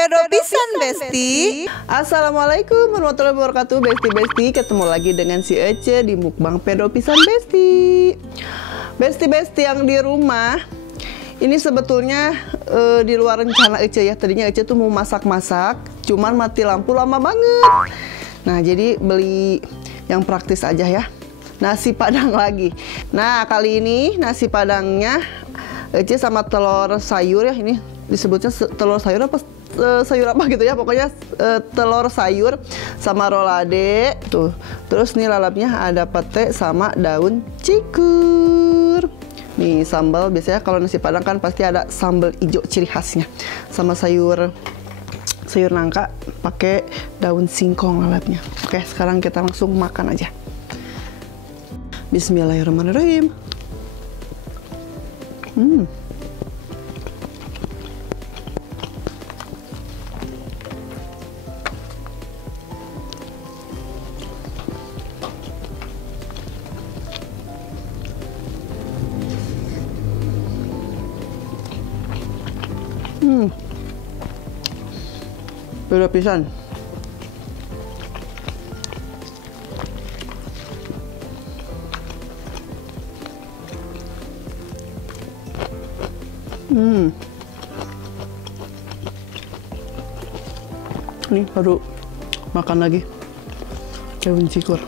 Pedo pisan Besti. Assalamualaikum warahmatullahi wabarakatuh, Besti. Ketemu lagi dengan si Ece di mukbang Pedo pisan Besti. Besti yang di rumah. Ini sebetulnya di luar rencana Ece ya. Tadinya Ece tuh mau masak-masak, cuman mati lampu lama banget. Nah, jadi beli yang praktis aja ya. Nasi padang lagi. Nah, kali ini nasi padangnya Ece sama telur sayur ya. Ini disebutnya telur sayur apa sayur apa gitu ya, pokoknya telur sayur sama rolade tuh. Terus nih lalapnya ada pete sama daun cikur. Nih sambal, biasanya kalau nasi padang kan pasti ada sambal hijau ciri khasnya, sama sayur nangka pakai daun singkong lalapnya. Oke, sekarang kita langsung makan aja. Bismillahirrahmanirrahim. Beda pisan. Ini baru makan lagi daun cikur.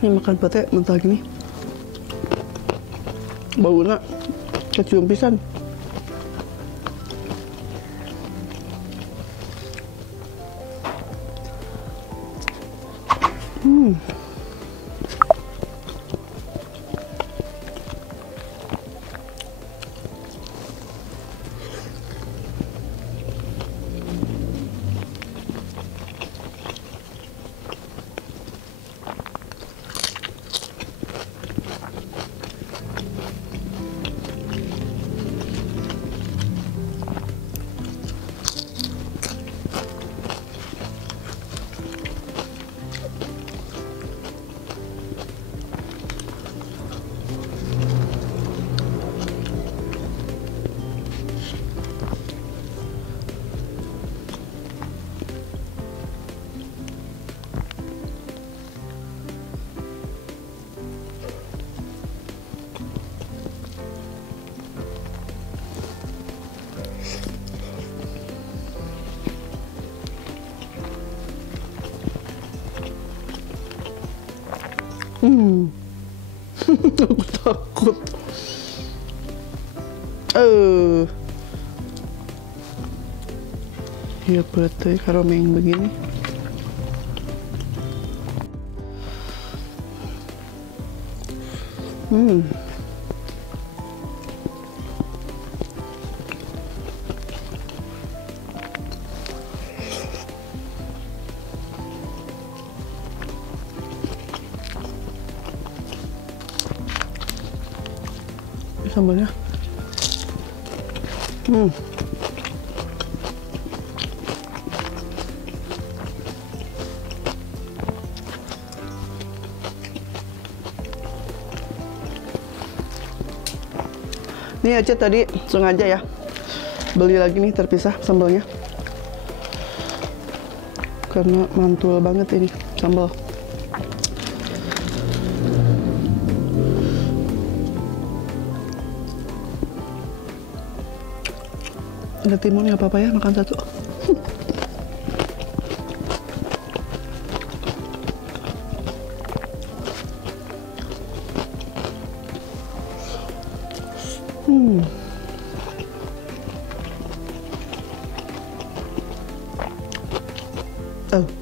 Ini makan pete mentah gini, baunya kecium pisan. Aku takut. Ya betul kalau main begini. Sambalnya ini aja tadi sengaja ya beli lagi nih terpisah sambalnya karena mantul banget ini sambal. Ada timun nggak apa-apa ya, makan satu. Oh.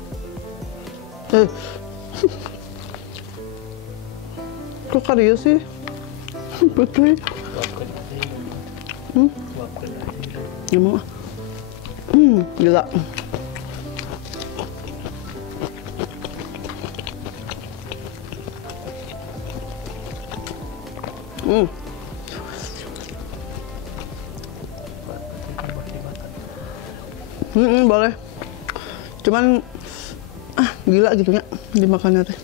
serius sih? Betul. Gak mau. Gila. Boleh. Cuman gila gitu ya dimakannya teh.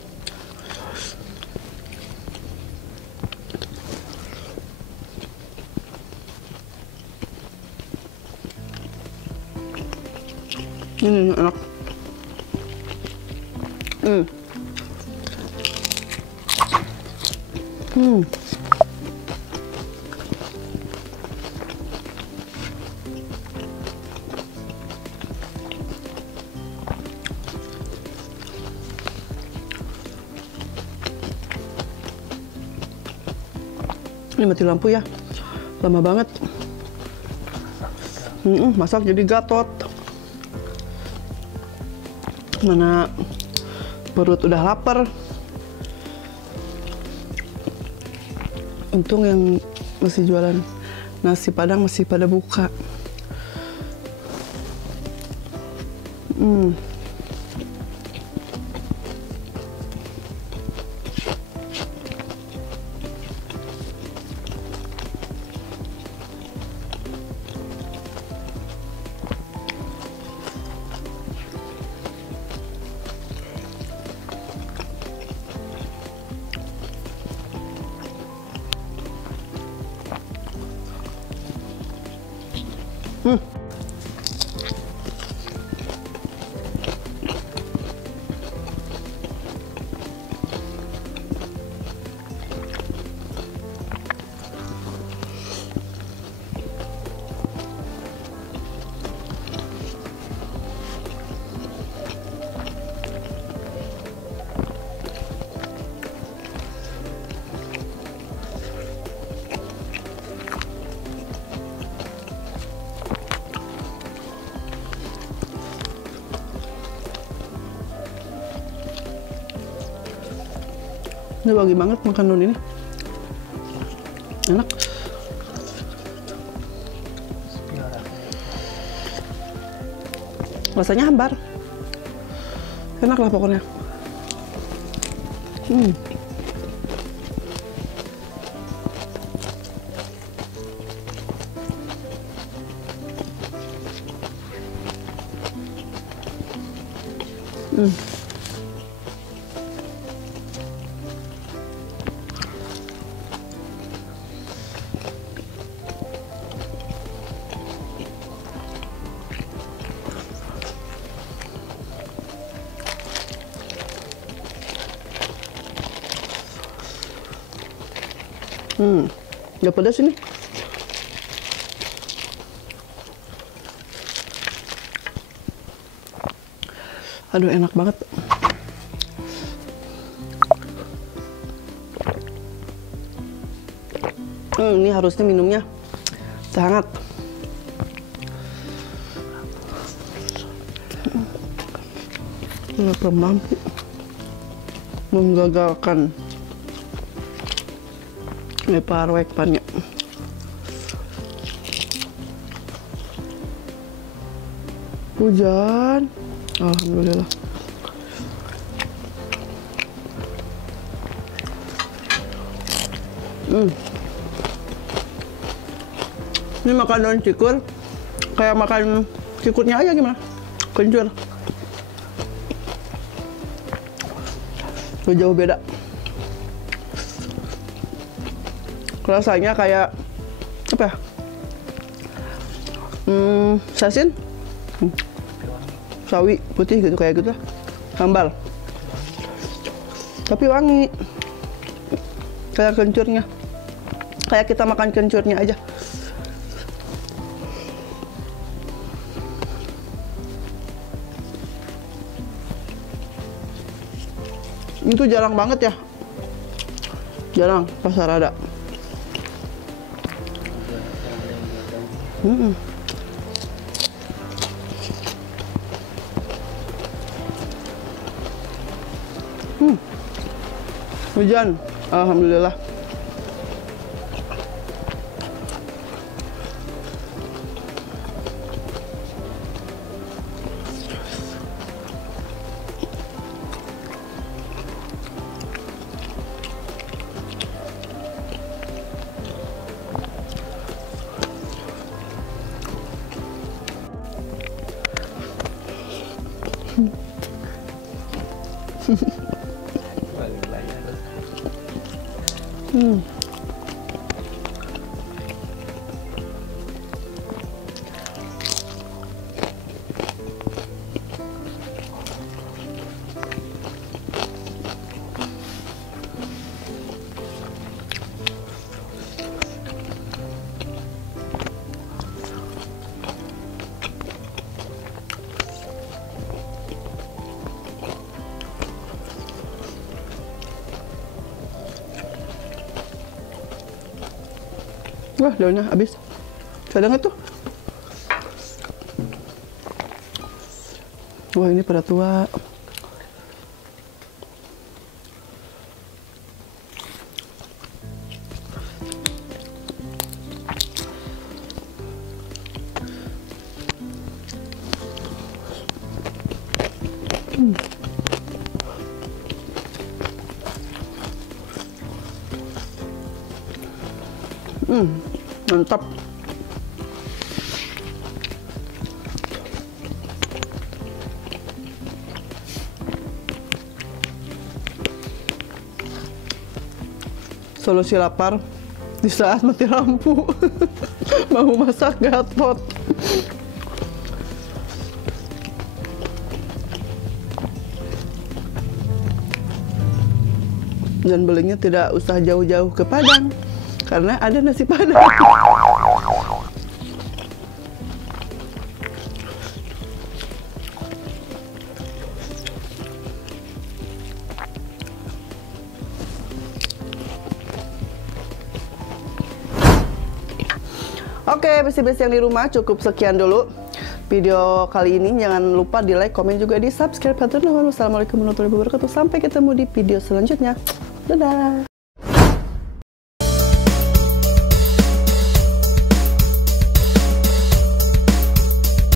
Ini enak. Ini mati lampu ya, lama banget. Masak jadi gatot. Mana perut udah lapar. Untung yang masih jualan nasi Padang masih pada buka. Ini wangi banget makan daun ini. Enak. Rasanya hambar. Enak lah pokoknya. Nggak pedas ini. Aduh, enak banget. Ini harusnya minumnya hangat. Kenapa mampu menggagalkan parwek pannya. Hujan, alhamdulillah. Ini makan daun cikur kayak makan cikurnya aja, gimana? Kencur. Jauh beda. Rasanya kayak apa ya? Sasin, sawi putih gitu, kayak gitu, sambal. Tapi wangi, kayak kencurnya, kayak kita makan kencurnya aja. Itu jarang banget ya, jarang pasar ada. Hujan, alhamdulillah. Wah, daunnya habis. Cadang itu. Wah, ini pada tua. Mantap. Solusi lapar di saat mati lampu. Mau masak gatot. Dan belinya tidak usah jauh-jauh ke Padang, karena ada nasi Padang. Oke, besti-besti yang di rumah, cukup sekian dulu video kali ini. Jangan lupa di like, komen juga di subscribe. Hatur nuhun. Wassalamualaikum warahmatullahi wabarakatuh. Sampai ketemu di video selanjutnya. Dadah.